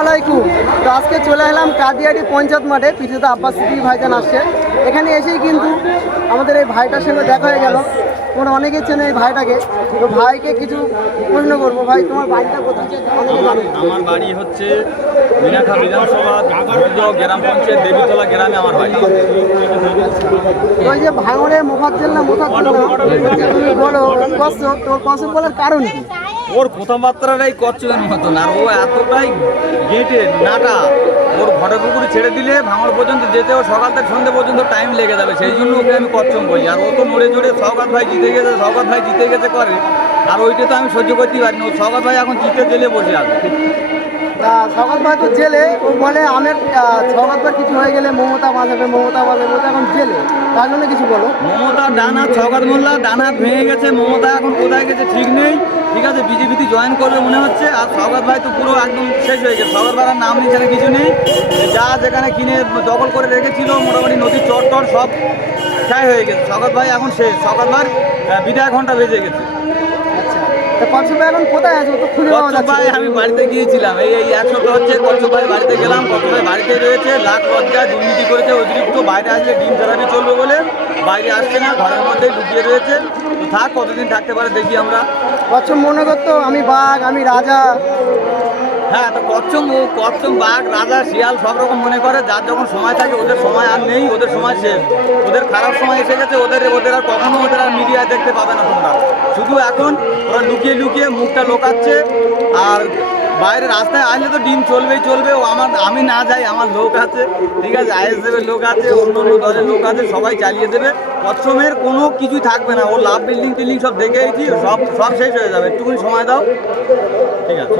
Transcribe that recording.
আসসালামাইকুম। তো আজকে চলে এলাম কাদিয়ারি পঞ্চায়েত মাঠে, পিছনে আব্বাস সিদ্দিকী ভাইজান আসছে। এখানে এসেই কিন্তু আমাদের এই ভাইটার সঙ্গে দেখা হয়ে গেল। তোমরা অনেকেই চেনো এই ভাইটাকে। তো ভাইকে কিছু প্রশ্ন করবো। ভাই, তোমার বাড়িটা কোথায়? আমার বাড়ি হচ্ছে মিনাখা বিধানসভা গ্রাম পঞ্চায়েত দেবীতলা গ্রামে আমার বাড়ি। ওই যে ভাঙড়ে মোফাজ্জেল না তুমি বলো কষ্ট, তোর কষ্ট বলার কারণ কি? ওর কথাবার্তাটাই কচ্ছপের মতন, আর ও এতটাই গেটে নাটা। ওর ঘরে পুকুরে ছেড়ে দিলে ভাঙড় পর্যন্ত যেতে ও সকাল থেকে সন্ধ্যে পর্যন্ত টাইম লেগে যাবে, সেই জন্য ওকে আমি কচ্ছপ বলি। আর ও তো নড়ে চড়ে সওগাত ভাই জিতে গেছে করে, আর ওইটা তো আমি সহ্য করতেই পারি না। ও সওগাত ভাই এখন জিতে জেলে বসে আছে। সওগাত ভাই তো জেলে। ও বলে আমের সওগাত ভাই কিছু হয়ে গেলে মমতা বাঁচাবে। ও তো এখন জেলে, তার জন্য কিছু বলো। মমতা ডান হাত, সওগাত মোল্লা ডান হাত ভেঙে গেছে। মমতা এখন কোথায় গেছে ঠিক নেই। ঠিক আছে, বিজেপিতে জয়েন করবে মনে হচ্ছে। আর সওগাত ভাই তো পুরো একদম শেষ হয়ে গেছে। সওগাত ভাইয়ের নাম নিচ্ছে না, কিছু নেই। যা যেখানে কিনে দখল করে রেখেছিল মোটামুটি নদীর চর সব ছাই হয়ে গেছে। সওগাত ভাই এখন শেষ। সওগাত ভাইয়ের বিদায় ঘন্টা বেজে গেছে। কচ্ছপ ভাই এখন কোথায় আছে? তো খুঁজে পাওয়া যাচ্ছে না। ভাই আমি বাড়িতে গিয়েছিলাম, এই এক সপ্তাহ হচ্ছে কচ্ছপ ভাই বাড়িতে গেলাম। কচ্ছপ ভাই বাড়িতে রয়েছে, লাখ লজ্জা দুর্নীতি করেছে অতিরিক্ত। বাইরে আসলে ডিম থেরাপি চলবে বলে বাইরে আসছে না, ঘরের মধ্যেই ঢুকিয়ে রয়েছে। তো থাক, কতদিন থাকতে পারে দেখি আমরা। কচ্ছপ মনে করতো আমি বাঘ, আমি রাজা। হ্যাঁ, তো কচ্ছপ বাঘ রাজা শিয়াল সব রকম মনে করে। যার যখন সময় থাকে, ওদের সময় আর নেই, ওদের সময় শেষ। ওদের খারাপ সময় এসে গেছে। ওদের আর কখনো ওদের আর মিডিয়ায় দেখতে পাবে না তোমরা। শুধু এখন ওরা লুকিয়ে মুখটা লোকাচ্ছে। আর বাইরে রাস্তায় আসলে তো ডিম চলবে। ও আমি না যাই, আমার লোক আছে, ঠিক আছে, আইএসএফের লোক আছে, অন্য দলের লোক আছে, সবাই চালিয়ে দেবে। কচ্ছপের কোনো কিছুই থাকবে না। ও লাভ বিল্ডিং সব দেখেছি, সব শেষ হয়ে যাবে। একটুখানি সময় দাও, ঠিক আছে।